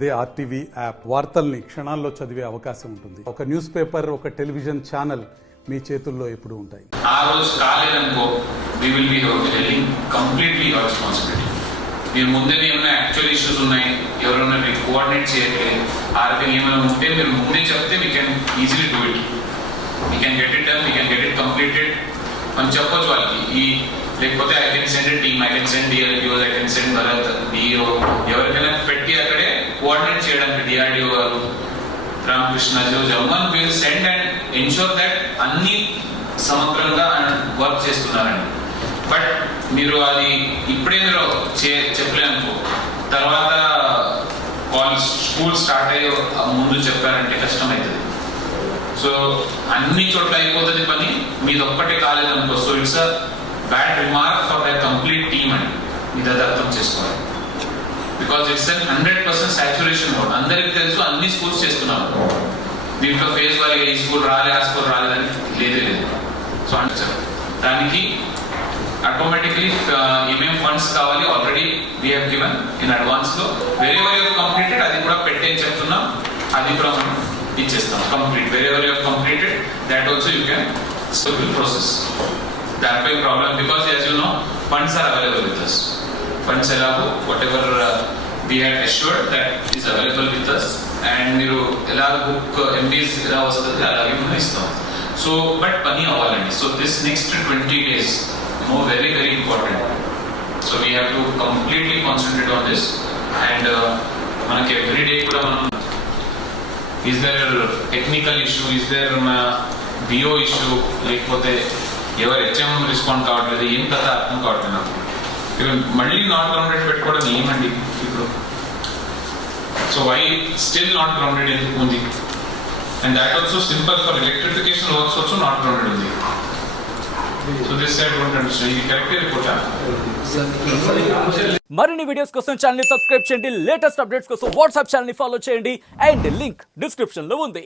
అదే RTV app వార్తల్ని క్షణాల్లో చదివే అవకాశం ఉంటుంది. ఒక న్యూస్ పేపర్, ఒక టెలివిజన్ ఛానల్ మీ చేతుల్లో ఎప్పుడూ ఉంటాయి. ఆ రోజు కాలేదనుకో we will be helping completely your responsibility. మీరు ముందే ఏమైనా యాక్చువల్ ఇష్యూస్ ఉన్నాయి, ఎవరైనా మీరు కోఆర్డినేట్ చేయట్లేదు, ఆర్గన్ ఏమైనా ఉంటే మీరు ముందే చెప్తే we can easily do it. We can get it done, we can get it completed అని చెప్పొచ్చు వాళ్ళకి. ఈ లేకపోతే I can send team, I can send DRDO, I can send Bharat DO, ఎవరికైనా పెట్టి అక్కడే కోఆర్డినేట్ చేయడానికి డిఆర్డిఓ గారు, Ramakrishna Jagan will send and ensure that అన్ని సమగ్రంగా వర్క్ చేస్తున్నారండి. బట్ మీరు అది ఇప్పుడే మీరు చెప్పలేనుకో, తర్వాత కాలేజ్ స్కూల్ స్టార్ట్ అయ్యే ముందు చెప్పారంటే కష్టమవుతుంది. సో అన్ని చోట్ల అయిపోతుంది పని, మీది ఒక్కటే కాలేదనుకో. So it's a bad remark for the complete team అండి, మీరు అది అర్థం చేసుకోవాలి. Because it's 100% saturation mode. అందరికి తెలుసు అన్ని స్కూల్స్ చేస్తున్నాం. దీంట్లో ఫేస్ వాళ్ళు ఈ స్కూల్ రాలే, ఆ స్కూల్ రాలేదని లేదే లేదు. సో అంటే దానికి ఆటోమేటిక్లీ ఏమేమి ఫండ్స్ కావాలి already we have given in advance లో. వెరీ కంప్లీటెడ్ అది కూడా పెట్టేని చెప్తున్నాం, అది కూడా మనం ఇచ్చేస్తాం కంప్లీట్. Very completed that also you can will process. దానిపై problem because as you know funds are available with us. Funds ఎలాగో whatever we had assured that is available with us. And మీరు ఎలా బుక్ ఎంబీస్ ఎలా వస్తుంది అలాగే మనం ఇస్తాం. So but పని అవ్వాలండి. So this next 20 days very important. So we have to completely concentrate on this. And manaki every day kuda manam is there a technical issue, is there a BO issue, lekapothe ever HM respond kavatledu em kada artham kavatledu naku. Even malli not grounded pettukodam emandi ippudu. So why still not grounded enduku undi? And that also simple for electrification works also not grounded undi. So this side don't understand. You correctly report. మరిన్ని videos కోసం channel ని subscribe చేయండి. Latest updates కోసం WhatsApp channel ని follow చేయండి. And link description లో ఉంది.